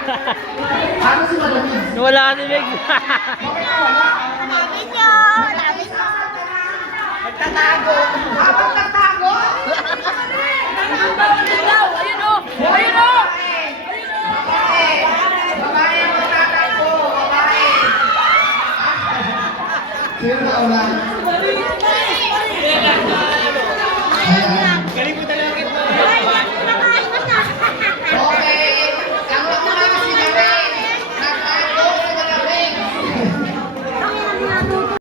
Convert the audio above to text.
Ano si Madamig? Wala si Meg. Sabi niyo, sabi ko. Magtatago. Habang nagtago? Ayun o! Ayun o! Babae. Babae ang magtatago. Babae. Sino na ulan? Ayan.